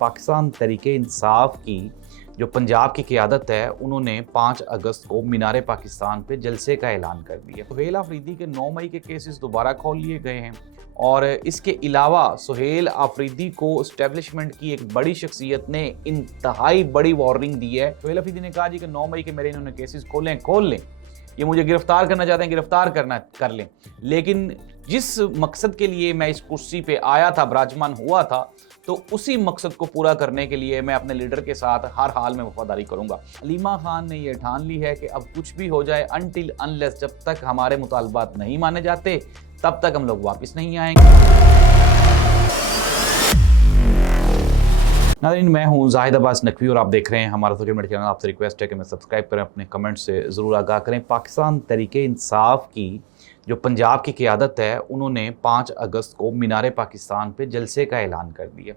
पाकिस्तान तहरीके इंसाफ की जो पंजाब की क़यादत है, उन्होंने 5 अगस्त को मीनार पाकिस्तान पे जलसे का ऐलान कर दिया। सुहेल आफरीदी के 9 मई के केसेस दोबारा खोल लिए गए हैं और इसके अलावा सुहेल आफरीदी को इस्टेब्लिशमेंट की एक बड़ी शख्सियत ने इंतहाई बड़ी वार्निंग दी है। सुहेल आफरीदी ने कहा जी कि 9 मई के मेरे इन्होंने केसेस खोल लें, ये मुझे गिरफ्तार करना चाहते हैं, गिरफ्तार करना कर लें, लेकिन जिस मकसद के लिए मैं इस कुर्सी पे आया था, विराजमान हुआ था, तो उसी मकसद को पूरा करने के लिए मैं अपने लीडर के साथ हर हाल में वफादारी करूंगा। अलीमा खान ने यह ठान ली है कि अब कुछ भी हो जाए, अनटिल अनलेस जब तक हमारे मुतालबात नहीं माने जाते तब तक हम लोग वापस नहीं आएंगे। नाज़रीन, मैं हूं जाहिद अब्बास नकवी और आप देख रहे हैं हमारा सोशल मीडिया चैनल। आपसे रिक्वेस्ट है कि मैं सब्सक्राइब करें, अपने कमेंट से ज़रूर आगाह करें। पाकिस्तान तहरीके इंसाफ की जो पंजाब की क़यादत है, उन्होंने 5 अगस्त को मीनार पाकिस्तान पे जलसे का ऐलान कर दिया।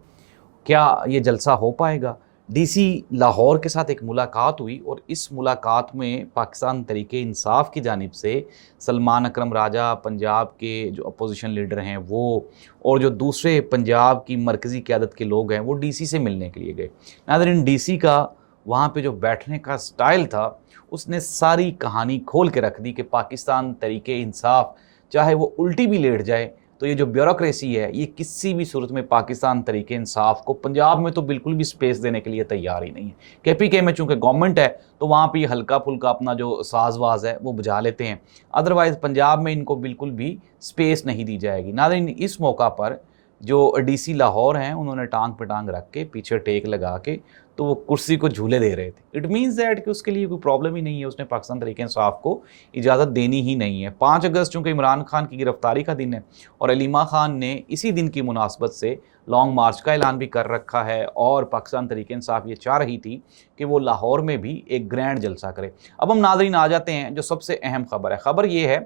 क्या ये जलसा हो पाएगा? डीसी लाहौर के साथ एक मुलाकात हुई और इस मुलाकात में पाकिस्तान तहरीके इंसाफ की जानिब से सलमान अकरम राजा, पंजाब के जो अपोजिशन लीडर हैं वो, और जो दूसरे पंजाब की मरकज़ी क़यादत के लोग हैं वो डीसी से मिलने के लिए गए। नाज़रीन, डीसी का वहाँ पे जो बैठने का स्टाइल था, उसने सारी कहानी खोल के रख दी कि पाकिस्तान तहरीके इंसाफ चाहे वो उल्टी भी लेट जाए, तो ये जो ब्यूरोक्रेसी है, ये किसी भी सूरत में पाकिस्तान तहरीके इंसाफ को पंजाब में तो बिल्कुल भी स्पेस देने के लिए तैयार ही नहीं है। केपीके में चूँकि गवर्नमेंट है तो वहाँ पे हल्का फुल्का अपना जो साजवाज है वो बुझा लेते हैं, अदरवाइज़ पंजाब में इनको बिल्कुल भी स्पेस नहीं दी जाएगी। नाज़रीन, इस मौका पर जो डीसी लाहौर हैं, उन्होंने टांग पे टांग रख के, पीछे टेक लगा के, तो वो कुर्सी को झूले दे रहे थे। इट मीन्स दैट कि उसके लिए कोई प्रॉब्लम ही नहीं है, उसने पाकिस्तान तहरीके इंसाफ को इजाज़त देनी ही नहीं है। 5 अगस्त चूँकि इमरान खान की गिरफ्तारी का दिन है और अलीमा खान ने इसी दिन की मुनासबत से लॉन्ग मार्च का ऐलान भी कर रखा है और पाकिस्तान तहरीके इंसाफ ये चाह रही थी कि वो लाहौर में भी एक ग्रैंड जलसा करे। अब हम नाज़रीन आ जाते हैं जो सबसे अहम खबर है। खबर ये है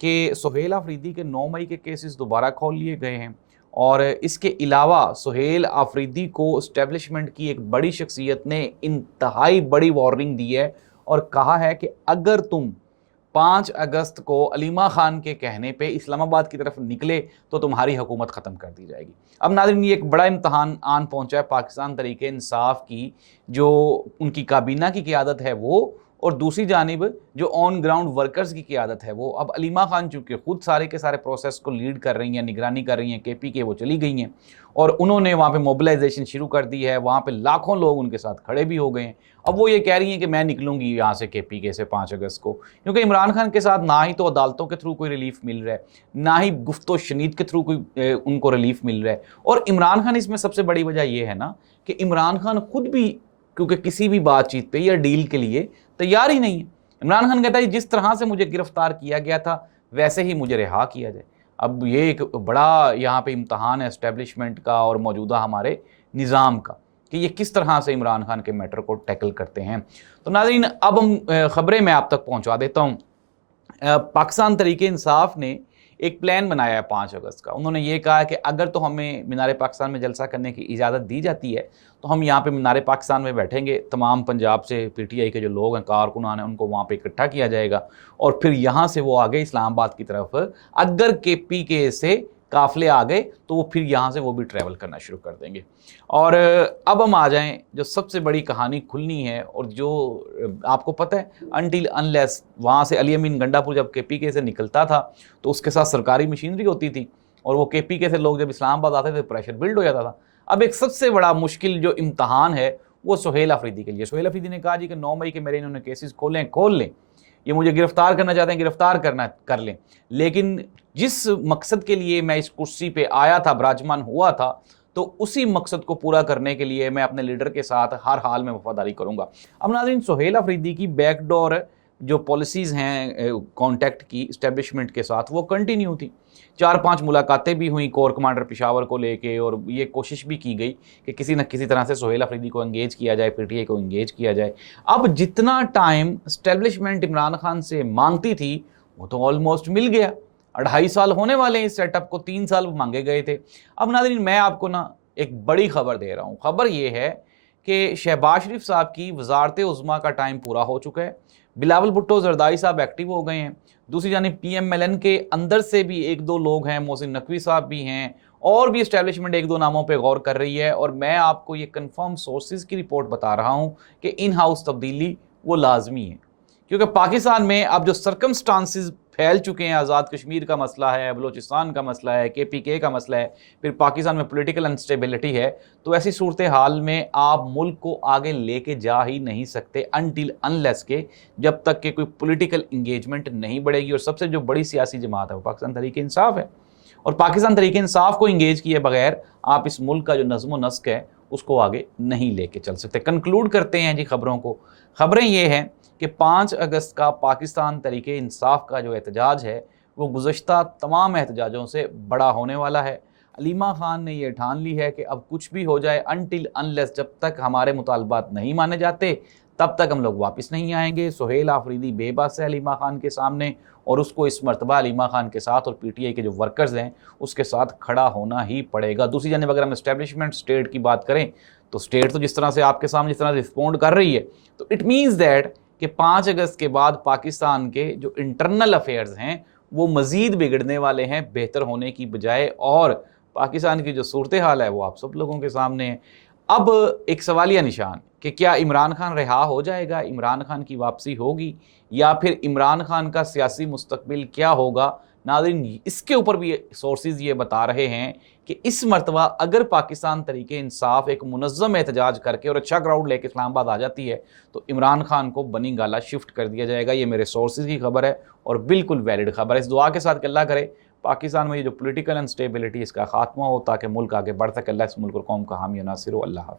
कि सुहेल आफरीदी के 9 मई के केसेस दोबारा खोल लिए गए हैं और इसके अलावा सुहेल आफरीदी को इस्टेब्लिशमेंट की एक बड़ी शख्सियत ने इंतहाई बड़ी वार्निंग दी है और कहा है कि अगर तुम 5 अगस्त को अलीमा खान के कहने पे इस्लामाबाद की तरफ निकले तो तुम्हारी हुकूमत ख़त्म कर दी जाएगी। अब नाज़रीन, ये एक बड़ा इम्तहान आन पहुंचा है पाकिस्तान तहरीके इंसाफ की, जो उनकी काबीना की क़यादत है वो, और दूसरी जानिब जो ऑन ग्राउंड वर्कर्स की क़यादत है वो। अब अलीमा खान चूँकि खुद सारे के सारे प्रोसेस को लीड कर रही हैं, निगरानी कर रही हैं, केपीके वो चली गई हैं और उन्होंने वहाँ पे मोबिलाइजेशन शुरू कर दी है। वहाँ पे लाखों लोग उनके साथ खड़े भी हो गए हैं। अब वो ये कह रही हैं कि मैं निकलूँगी यहाँ से केपीके से 5 अगस्त को, क्योंकि इमरान खान के साथ ना ही तो अदालतों के थ्रू कोई रिलीफ मिल रहा है, ना ही गुफ्तो शनीद के थ्रू कोई उनको रिलीफ मिल रहा है। और इमरान खान, इसमें सबसे बड़ी वजह ये है ना कि इमरान खान खुद भी क्योंकि किसी भी बातचीत पे या डील के लिए तैयार ही नहीं है। इमरान खान कहता है जिस तरह से मुझे गिरफ्तार किया गया था वैसे ही मुझे रिहा किया जाए। अब ये एक बड़ा यहाँ पे इम्तहान है एस्टेब्लिशमेंट का और मौजूदा हमारे निज़ाम का कि ये किस तरह से इमरान खान के मैटर को टैकल करते हैं। तो नाज़रीन, अब हम ख़बरें मैं आप तक पहुँचा देता हूँ। पाकिस्तान तहरीके इंसाफ ने एक प्लान बनाया है 5 अगस्त का। उन्होंने ये कहा है कि अगर तो हमें मीनार पाकिस्तान में जलसा करने की इजाज़त दी जाती है तो हम यहाँ पे मीनार पाकिस्तान में बैठेंगे, तमाम पंजाब से पीटीआई के जो लोग हैं, कारकुनान हैं, उनको वहाँ पे इकट्ठा किया जाएगा और फिर यहाँ से वो आगे इस्लामाबाद की तरफ, अगर केपीके से काफ़िले आ गए तो वो फिर यहाँ से वो भी ट्रैवल करना शुरू कर देंगे। और अब हम आ जाएं जो सबसे बड़ी कहानी खुलनी है और जो आपको पता है, अनटिल अनलेस वहाँ से अली अमीन गंडापुर जब केपीके से निकलता था तो उसके साथ सरकारी मशीनरी होती थी और वो केपीके से लोग जब इस्लामाबाद आते थे प्रेशर बिल्ड हो जाता था। अब एक सबसे बड़ा मुश्किल जो इम्तहान है वो सुहेल आफरीदी के लिए। सुहेल आफरीदी ने कहा जी कि 9 मई के मेरे इन्होंने केसेस खोल लें, ये मुझे गिरफ्तार करना चाहते हैं, गिरफ्तार करना कर लें, लेकिन जिस मकसद के लिए मैं इस कुर्सी पे आया था, विराजमान हुआ था, तो उसी मकसद को पूरा करने के लिए मैं अपने लीडर के साथ हर हाल में वफादारी करूंगा। अब नाज़रीन, सुहेल आफरीदी की बैकडोर जो पॉलिसीज़ हैं कॉन्टैक्ट की इस्टेब्लिशमेंट के साथ वो कंटिन्यू थी। 4-5 मुलाकातें भी हुई कोर कमांडर पेशावर को लेके और ये कोशिश भी की गई कि किसी न किसी तरह से सुहेल आफरीदी को एंगेज किया जाए, पीटीआई को एंगेज किया जाए। अब जितना टाइम इस्टेब्लिशमेंट इमरान खान से मांगती थी वो तो ऑलमोस्ट मिल गया। 2.5 साल होने वाले हैं इस सेटअप को, 3 साल मांगे गए थे। अब नाज़रीन, मैं आपको ना एक बड़ी खबर दे रहा हूँ। खबर ये है कि शहबाज शरीफ साहब की वजारत उज़्मा का टाइम पूरा हो चुका है। बिलावल भुट्टो जरदारी साहब एक्टिव हो गए हैं। दूसरी जानिब PMLN के अंदर से भी 1-2 लोग हैं, मोहसिन नकवी साहब भी हैं اور بھی اسٹیبلشمنٹ ایک دو ناموں پہ غور کر رہی ہے، اور میں آپ کو یہ کنفرم سورسز کی رپورٹ بتا رہا ہوں کہ ان ہاؤس تبدیلی وہ لازمی ہے، کیونکہ پاکستان میں اب جو سرکمسٹانسز پھیل چکے ہیں، آزاد کشمیر کا مسئلہ ہے، بلوچستان کا مسئلہ ہے، KPK کا مسئلہ ہے، پھر پاکستان میں پولیٹیکل انسٹیبلٹی ہے، تو ایسی صورتحال میں آپ ملک کو آگے لے کے جا ہی نہیں سکتے انٹل انلیس کے جب تک کہ کوئی پولیٹیکل انگیجمنٹ نہیں بڑھے گی۔ اور سب سے جو بڑی سیاسی جماعت ہے وہ پاکستان تحریک انصاف ہے، اور پاکستان تحریک انصاف کو انگیج کیے بغیر آپ اس ملک کا جو نظم و نسق ہے اس کو آگے نہیں لے کے چل سکتے۔ کنکلوڈ کرتے ہیں جی خبروں کو۔ خبریں یہ ہیں کہ 5 اگست کا پاکستان تحریک انصاف کا جو احتجاج ہے وہ گزشتہ تمام احتجاجوں سے بڑا ہونے والا ہے۔ علیمہ خان نے یہ ٹھان لی ہے کہ اب کچھ بھی ہو جائے انٹل انلیس جب تک ہمارے مطالبات نہیں مانے جاتے تب تک ہم لوگ واپس نہیں آئیں گے۔ سہیل آفریدی بے بس ہے علیمہ خان کے سامنے، اور اس کو اس مرتبہ علیمہ خان کے ساتھ اور PTI کے جو ورکرز ہیں اس کے ساتھ کھڑا ہونا ہی پڑے گا۔ دوسری جانب اگر ہم اسٹیبلشمنٹ اسٹیٹ کی بات کریں تو اسٹیٹ تو جس طرح سے آپ کے سامنے جس طرح رسپونڈ کر رہی ہے تو اٹ مینز دیٹ کہ 5 اگست کے بعد پاکستان کے جو انٹرنل افیئرز ہیں وہ مزید بگڑنے والے ہیں بہتر ہونے کی بجائے، اور پاکستان کی جو صورتحال ہے وہ آپ سب لوگوں کے سامنے ہے۔ اب ایک سوالیہ نشان کہ کیا عمران خان رہا ہو جائے گا، عمران خان کی واپسی ہوگی، یا پھر عمران خان کا سیاسی مستقبل کیا ہوگا؟ ناظرین اس کے اوپر بھی سورسز یہ بتا رہے ہیں کہ اس مرتبہ اگر پاکستان تحریک انصاف ایک منظم احتجاج کر کے اور اچھا کراؤڈ لے کے اسلام آباد آ جاتی ہے تو عمران خان کو بنی گالا شفٹ کر دیا جائے گا۔ یہ میرے سورسز کی خبر ہے اور بالکل ویلڈ خبر ہے۔ اس دعا کے ساتھ کہ اللہ کرے پاکستان میں یہ جو پولیٹیکل انسٹیبلٹی اس کا خاتمہ ہو تاکہ ملک آگے بڑھ سکے۔ اللہ اس ملک اور قوم کا حامی و ناصر ہو۔ اللہ حافظ۔